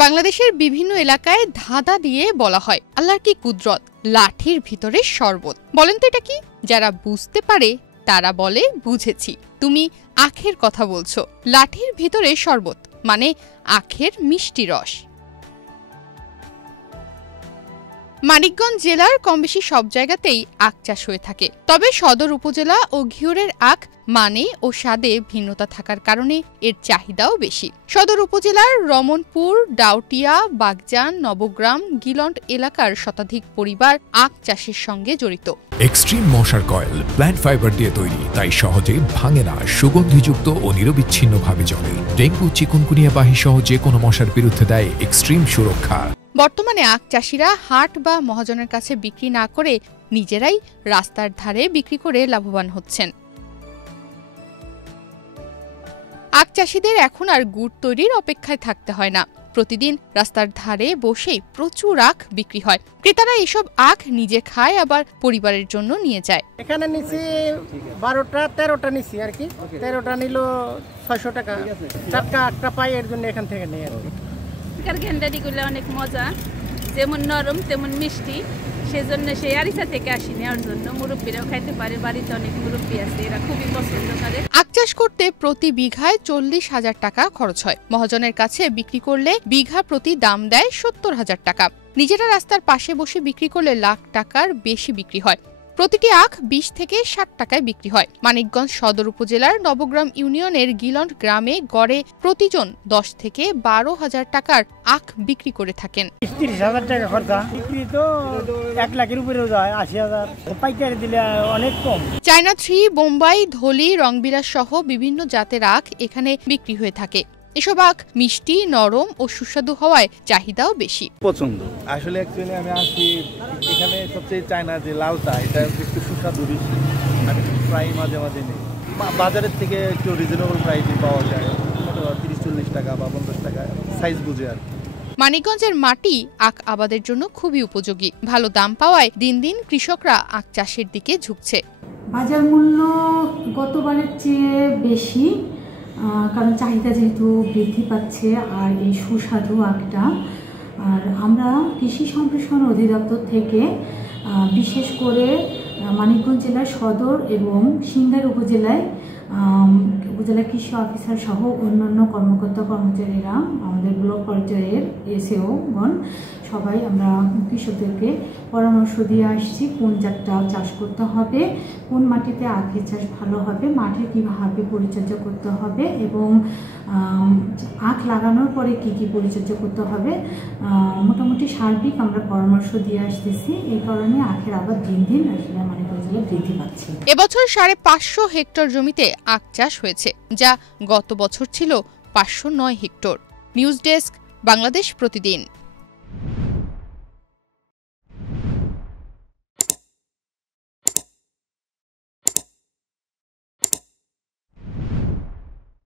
বাংলাদেশের বিভিন্ন এলাকায় ধাঁধা দিয়ে বলা হয় আল্লাহর কি কুদরত, লাঠির ভিতরে শরবত। বলেন তো এটা কি? যারা বুঝতে পারে তারা বলে বুঝেছি। তুমি আখের কথা বলছো। লাঠির ভিতরে শরবত মানে আখের মিষ্টি রস। মানিকগঞ্জ জেলার কমবেশি সব জায়গাতেই আখ চাষ হয়ে থাকে, তবে সদর উপজেলা ও ঘিওরের আখ মানে ও স্বাদে ভিন্নতা থাকার কারণে এর চাহিদাও বেশি। সদর উপজেলার রমনপুর, ডাউটিয়া, বাগজান, নবগ্রাম, গিলন্ড এলাকার শতাধিক পরিবার আখ চাষের সঙ্গে জড়িত। এক্সট্রিম মশার কয়েল প্ল্যান্ট ফাইবার দিয়ে তৈরি, তাই সহজে ভাঙে না, সুগন্ধিযুক্ত ও নিরবিচ্ছিন্নভাবে জ্বলে। ডেঙ্গু, চিকুনগুনিয়া বাহি সহ যে কোনো মশার বিরুদ্ধে দেয় এক্সট্রিম সুরক্ষা। বর্তমানে আখ চাষিরা হাট বা মহাজনের কাছে বিক্রি না করে নিজেরাই রাস্তার ধারে বিক্রি করে লাভবান হচ্ছেন। আখ চাষিদের এখন আর গুড় তৈরির অপেক্ষায় থাকতে হয় না। প্রতিদিন রাস্তার ধারে বসেই প্রচুর আখ বিক্রি হয়। ক্রেতারা এসব আখ নিজে খায়, আবার পরিবারের জন্য নিয়ে যায়। এখানে নিছি 12টা 13টা নিছি আর কি। 13টা নিল 600 টাকা। টাটকা আখটা পাই, এর জন্য এখান থেকে নেই আর কি। ঘেন্ডারিগুলো অনেক মজা, যেমন নরম তেমন মিষ্টি, সেজন্য সেই আরিসা থেকে আসি নেওয়ার জন্য। মুরব্বীরাও খাইতে পারে, বাড়িতে অনেক মুরব্বী আছে, এরা খুবই পছন্দ করে। আখ চাষ করতে প্রতি বিঘায় 40,000 টাকা খরচ হয়। মহাজনের কাছে বিক্রি করলে বিঘা প্রতি দাম দেয় 70,000 টাকা। নিজেরা রাস্তার পাশে বসে বিক্রি করলে লাখ টাকার বেশি বিক্রি হয়। প্রতিটি আখ 20 থেকে 60 টাকায় বিক্রি হয়। মানিকগঞ্জ সদর উপজেলার নবগ্রাম ইউনিয়নের গিলন্ড গ্রামে গড়ে প্রতিজন 10 থেকে 12,000 টাকার আখ বিক্রি করে থাকেন। 30,000 টাকা খরচা, বিক্রি তো 1 লাখের উপরেও যায়, 80,000। পাইকারি দিলে অনেক কম। চায়না 3, বোম্বাই, ধলি, রংবিলাস সহ বিভিন্ন জাতের আখ এখানে বিক্রি হয়ে থাকে। এসব আখ মিষ্টি, নরম ও সুস্বাদু হওয়ায় চাহিদাও বেশি। পছন্দ আসলে অ্যাকচুয়ালি আমি আসি এখানে সবচেয়ে চায়না যে লাউটা, এটা একটু সুস্বাদু বেশি। আমি প্রায় মাঝে মাঝে নেই, বাজারের থেকে একটু রিজনেবল প্রাইসে পাওয়া যায়, 30-40 টাকা বা 50 টাকা সাইজ বুঝে আর কি। মানিকগঞ্জের মাটি আখ আবাদের জন্য খুবই উপযোগী। ভালো দাম পাওয়ায় দিন দিন কৃষকরা আখ চাষের দিকে ঝুঁকছে। বাজার মূল্য গতবারের চেয়ে বেশি, কারণ চাহিদা যেহেতু বৃদ্ধি পাচ্ছে আর এই সুস্বাদু আখটা। আর আমরা কৃষি সম্প্রসারণ অধিদপ্তর থেকে বিশেষ করে মানিকগঞ্জ জেলার সদর এবং সিংড়া উপজেলায় উপজেলা কৃষি অফিসার সহ অন্যান্য কর্মকর্তা কর্মচারীরা, আমাদের ব্লক পর্যায়ের এসএওগণ সবাই আমরা কৃষকদেরকে পরামর্শ দিয়ে আসছি কোন জাতটা চাষ করতে হবে, কোন মাটিতে আখের চাষ ভালো হবে, মাটি কীভাবে পরিচর্যা করতে হবে এবং আখ লাগানোর পরে কি কি পরিচর্যা করতে হবে, মোটামুটি সার্বিক আমরা পরামর্শ দিয়ে আসতেছি। এই কারণে আখের আবার দিন দিন আসলে মানিকগঞ্জ জেলায় বৃদ্ধি পাচ্ছে। এবছর 550 হেক্টর জমিতে আখ চাষ হয়েছে, যা গত বছর ছিল 509 হেক্টর। নিউজ ডেস্ক, বাংলাদেশ প্রতিদিন।